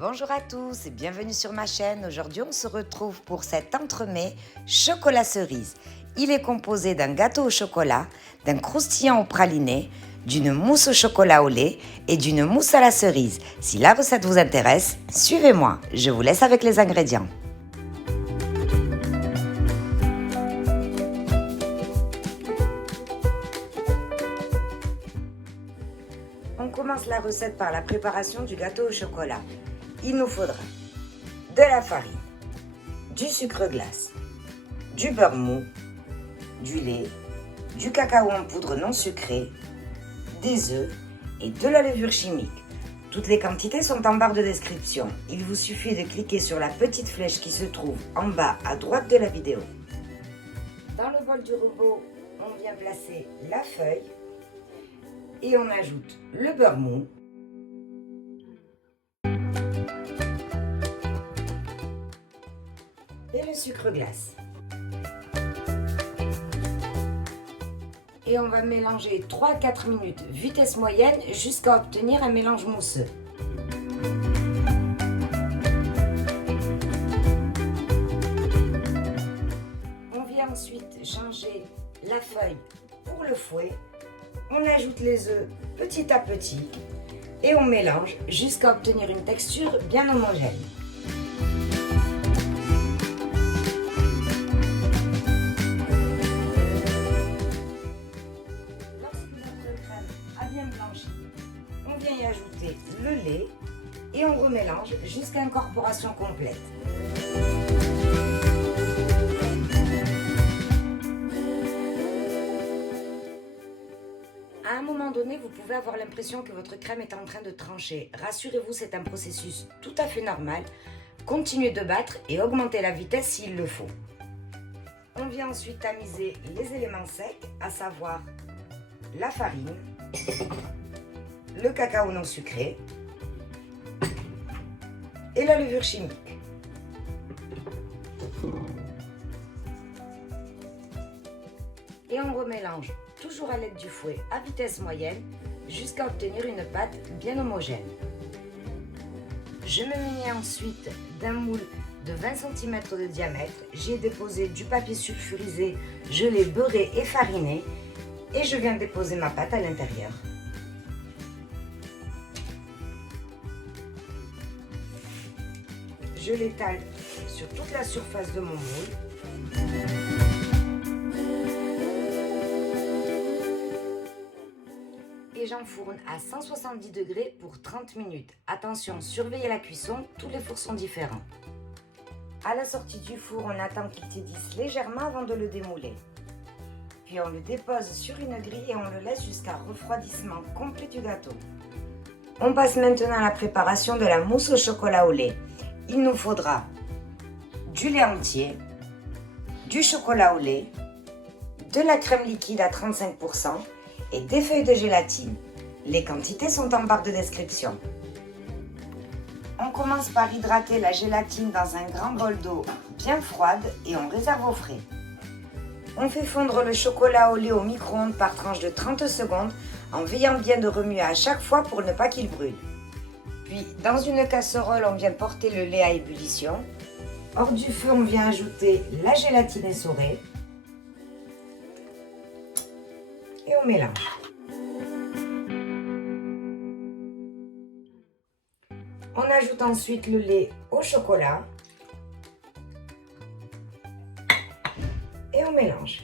Bonjour à tous et bienvenue sur ma chaîne. Aujourd'hui, on se retrouve pour cet entremets chocolat cerise. Il est composé d'un gâteau au chocolat, d'un croustillant au praliné, d'une mousse au chocolat au lait et d'une mousse à la cerise. Si la recette vous intéresse, suivez-moi. Je vous laisse avec les ingrédients. On commence la recette par la préparation du gâteau au chocolat. Il nous faudra de la farine, du sucre glace, du beurre mou, du lait, du cacao en poudre non sucré, des œufs et de la levure chimique. Toutes les quantités sont en barre de description. Il vous suffit de cliquer sur la petite flèche qui se trouve en bas à droite de la vidéo. Dans le bol du robot, on vient placer la feuille et on ajoute le beurre mou, et le sucre glace. Et on va mélanger 3-4 minutes vitesse moyenne jusqu'à obtenir un mélange mousseux. On vient ensuite changer la feuille pour le fouet. On ajoute les œufs petit à petit et on mélange jusqu'à obtenir une texture bien homogène. Blanchi, on vient y ajouter le lait et on remélange jusqu'à incorporation complète. À un moment donné, vous pouvez avoir l'impression que votre crème est en train de trancher. Rassurez-vous, c'est un processus tout à fait normal. Continuez de battre et augmentez la vitesse s'il le faut. On vient ensuite tamiser les éléments secs, à savoir la farine, le cacao non sucré et la levure chimique. Et on remélange toujours à l'aide du fouet à vitesse moyenne jusqu'à obtenir une pâte bien homogène. Je me munis ensuite d'un moule de 20 cm de diamètre. J'y ai déposé du papier sulfurisé, gelé, beurré et fariné. Et je viens déposer ma pâte à l'intérieur. Je l'étale sur toute la surface de mon moule. Et j'enfourne à 170 degrés pour 30 minutes. Attention, surveillez la cuisson, tous les fours sont différents. À la sortie du four, on attend qu'il tiédisse légèrement avant de le démouler. Puis on le dépose sur une grille et on le laisse jusqu'à refroidissement complet du gâteau. On passe maintenant à la préparation de la mousse au chocolat au lait. Il nous faudra du lait entier, du chocolat au lait, de la crème liquide à 35% et des feuilles de gélatine. Les quantités sont en barre de description. On commence par hydrater la gélatine dans un grand bol d'eau bien froide et on réserve au frais. On fait fondre le chocolat au lait au micro-ondes par tranche de 30 secondes en veillant bien de remuer à chaque fois pour ne pas qu'il brûle. Puis, dans une casserole, on vient porter le lait à ébullition. Hors du feu, on vient ajouter la gélatine essorée. Et on mélange. On ajoute ensuite le lait au chocolat. Et on mélange.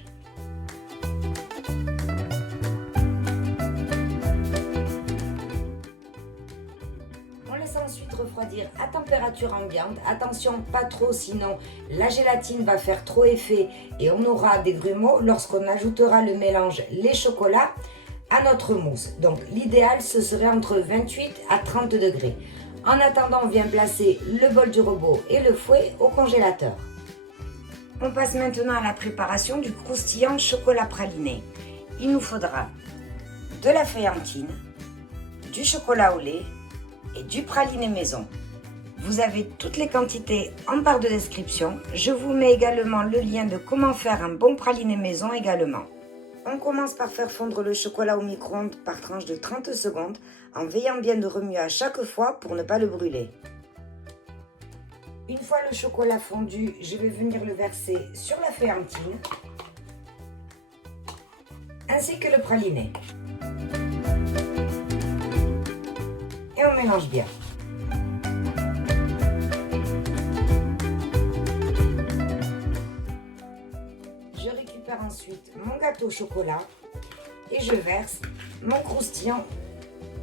On laisse ensuite refroidir à température ambiante. Attention, pas trop, sinon la gélatine va faire trop effet et on aura des grumeaux lorsqu'on ajoutera le mélange lait chocolat à notre mousse. Donc l'idéal, ce serait entre 28 à 30 degrés. En attendant, on vient placer le bol du robot et le fouet au congélateur. On passe maintenant à la préparation du croustillant chocolat praliné. Il nous faudra de la feuillantine, du chocolat au lait et du praliné maison. Vous avez toutes les quantités en barre de description. Je vous mets également le lien de comment faire un bon praliné maison également. On commence par faire fondre le chocolat au micro-ondes par tranche de 30 secondes en veillant bien de remuer à chaque fois pour ne pas le brûler. Une fois le chocolat fondu, je vais venir le verser sur la feuillantine ainsi que le praliné. Et on mélange bien. Je récupère ensuite mon gâteau au chocolat et je verse mon croustillant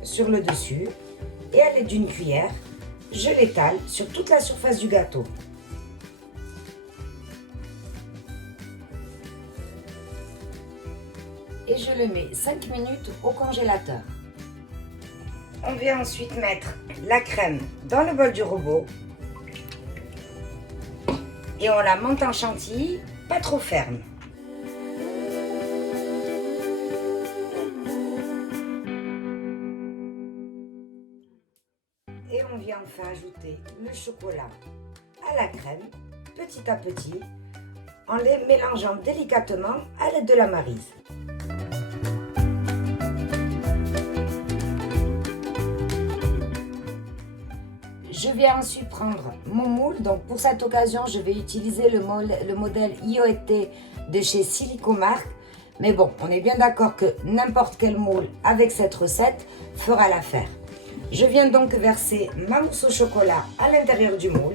sur le dessus et à l'aide d'une cuillère, je l'étale sur toute la surface du gâteau. Et je le mets 5 minutes au congélateur. On vient ensuite mettre la crème dans le bol du robot et on la monte en chantilly, pas trop ferme. Et on vient enfin ajouter le chocolat à la crème, petit à petit, en les mélangeant délicatement à l'aide de la maryse. Je vais ensuite prendre mon moule. Donc pour cette occasion, je vais utiliser le modèle IOT de chez Silicomark. Mais bon, on est bien d'accord que n'importe quel moule avec cette recette fera l'affaire. Je viens donc verser ma mousse au chocolat à l'intérieur du moule.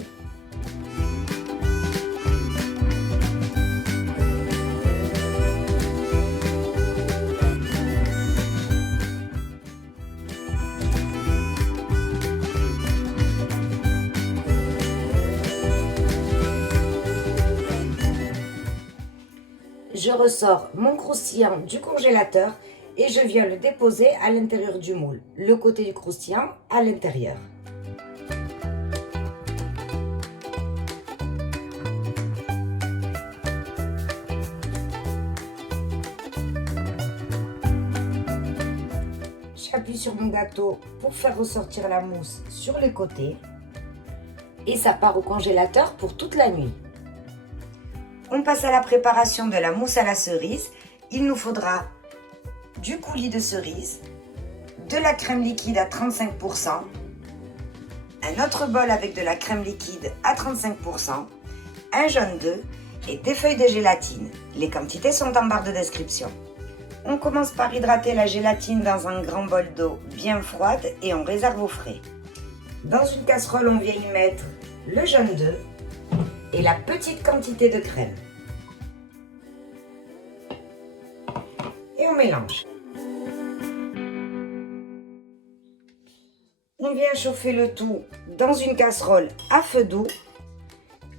Je ressors mon croustillant du congélateur et je viens le déposer à l'intérieur du moule, le côté du croustillant à l'intérieur. J'appuie sur mon gâteau pour faire ressortir la mousse sur les côtés et ça part au congélateur pour toute la nuit. On passe à la préparation de la mousse à la cerise. Il nous faudra du coulis de cerise, de la crème liquide à 35%, un autre bol avec de la crème liquide à 35%, un jaune d'œuf et des feuilles de gélatine. Les quantités sont en barre de description. On commence par hydrater la gélatine dans un grand bol d'eau bien froide et on réserve au frais. Dans une casserole, on vient y mettre le jaune d'œuf et la petite quantité de crème. Et on mélange. On vient chauffer le tout dans une casserole à feu doux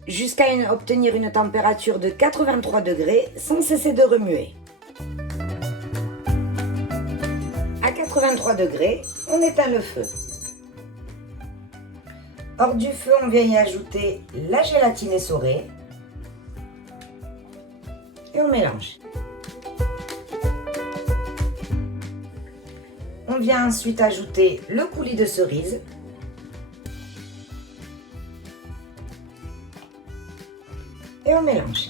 jusqu'à obtenir une température de 83 degrés sans cesser de remuer. À 83 degrés, on éteint le feu. Hors du feu, on vient y ajouter la gélatine essorée et on mélange. On vient ensuite ajouter le coulis de cerise et on mélange.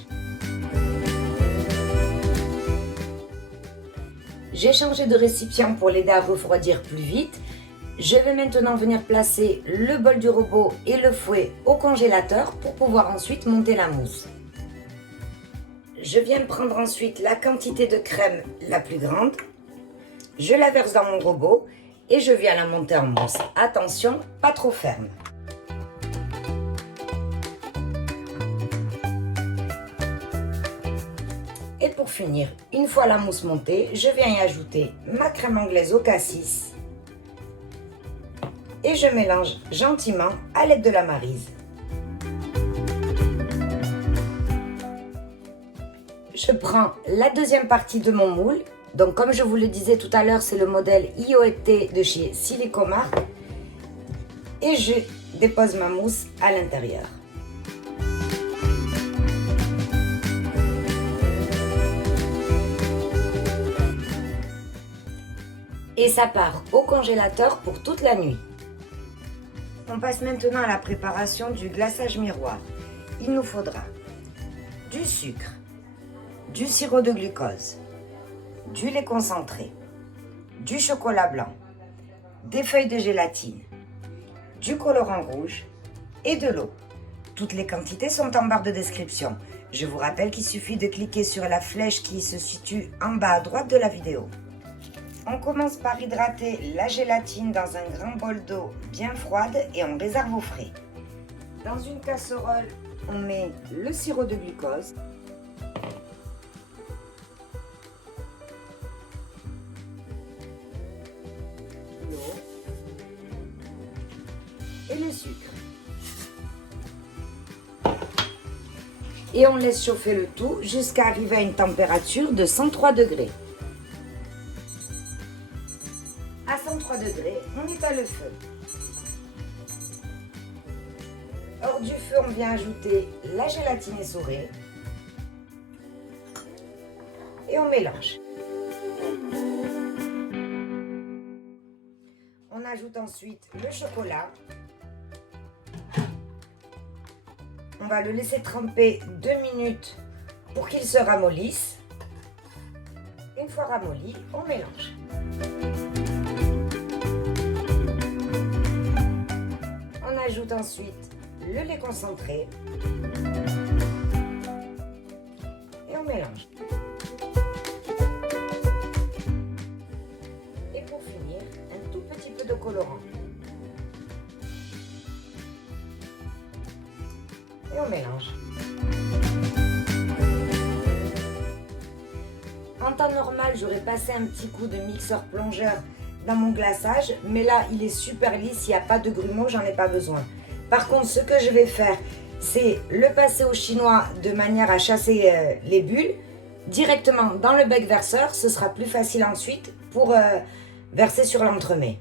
J'ai changé de récipient pour l'aider à refroidir plus vite. Je vais maintenant venir placer le bol du robot et le fouet au congélateur pour pouvoir ensuite monter la mousse. Je viens prendre ensuite la quantité de crème la plus grande. Je la verse dans mon robot et je viens la monter en mousse. Attention, pas trop ferme. Et pour finir, une fois la mousse montée, je viens y ajouter ma crème anglaise au cassis. Et je mélange gentiment à l'aide de la maryse. Je prends la deuxième partie de mon moule. Donc comme je vous le disais tout à l'heure, c'est le modèle IOT de chez Silicomark. Et je dépose ma mousse à l'intérieur. Et ça part au congélateur pour toute la nuit. On passe maintenant à la préparation du glaçage miroir. Il nous faudra du sucre, du sirop de glucose, du lait concentré, du chocolat blanc, des feuilles de gélatine, du colorant rouge et de l'eau. Toutes les quantités sont en barre de description. Je vous rappelle qu'il suffit de cliquer sur la flèche qui se situe en bas à droite de la vidéo. On commence par hydrater la gélatine dans un grand bol d'eau bien froide et on réserve au frais. Dans une casserole, on met le sirop de glucose, l'eau et le sucre. Et on laisse chauffer le tout jusqu'à arriver à une température de 103 degrés. À 103 degrés, on éteint le feu. Hors du feu, on vient ajouter la gélatine essorée et on mélange. On ajoute ensuite le chocolat. On va le laisser tremper 2 minutes pour qu'il se ramollisse. Une fois ramolli, on mélange. On ajoute ensuite le lait concentré et on mélange. Et pour finir, un tout petit peu de colorant. Et on mélange. En temps normal, j'aurais passé un petit coup de mixeur plongeur dans mon glaçage, mais là, il est super lisse, il n'y a pas de grumeaux, j'en ai pas besoin. Par contre, ce que je vais faire, c'est le passer au chinois de manière à chasser les bulles directement dans le bec verseur. Ce sera plus facile ensuite pour verser sur l'entremets.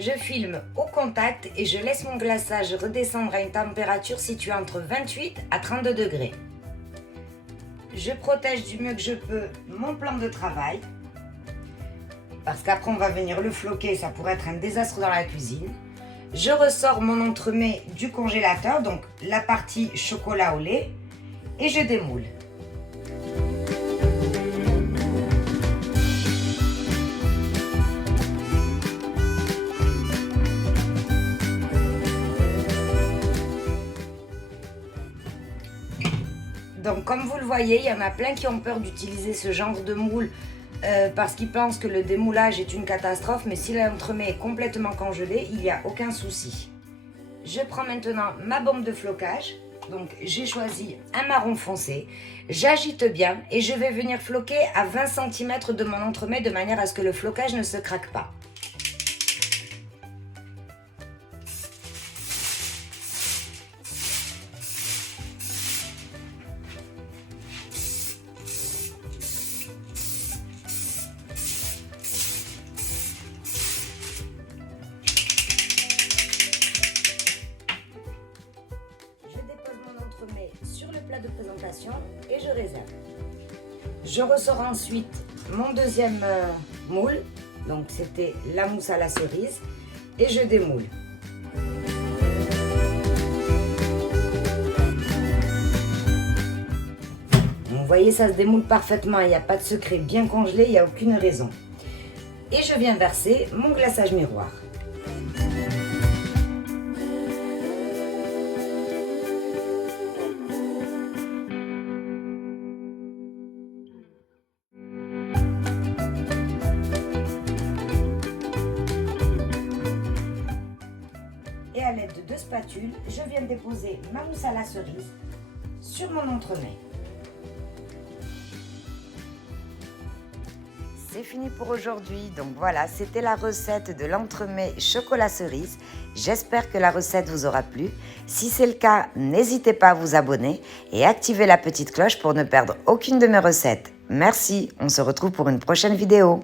Je filme au contact et je laisse mon glaçage redescendre à une température située entre 28 à 32 degrés. Je protège du mieux que je peux mon plan de travail, parce qu'après on va venir le floquer, ça pourrait être un désastre dans la cuisine. Je ressors mon entremets du congélateur, donc la partie chocolat au lait, et je démoule. Donc comme vous le voyez, il y en a plein qui ont peur d'utiliser ce genre de moule parce qu'ils pensent que le démoulage est une catastrophe, mais si l'entremet est complètement congelé, il n'y a aucun souci. Je prends maintenant ma bombe de flocage, donc j'ai choisi un marron foncé, j'agite bien et je vais venir floquer à 20 cm de mon entremets de manière à ce que le flocage ne se craque pas. Sur le plat de présentation et je réserve. Je ressors ensuite mon deuxième moule, donc c'était la mousse à la cerise, et je démoule. Vous voyez, ça se démoule parfaitement, il n'y a pas de secret, bien congelé, il n'y a aucune raison. Et je viens verser mon glaçage miroir. Et à l'aide de 2 spatules, je viens déposer ma mousse à la cerise sur mon entremets. C'est fini pour aujourd'hui, donc voilà, c'était la recette de l'entremets chocolat cerise. J'espère que la recette vous aura plu. Si c'est le cas, n'hésitez pas à vous abonner et activer la petite cloche pour ne perdre aucune de mes recettes. Merci, on se retrouve pour une prochaine vidéo.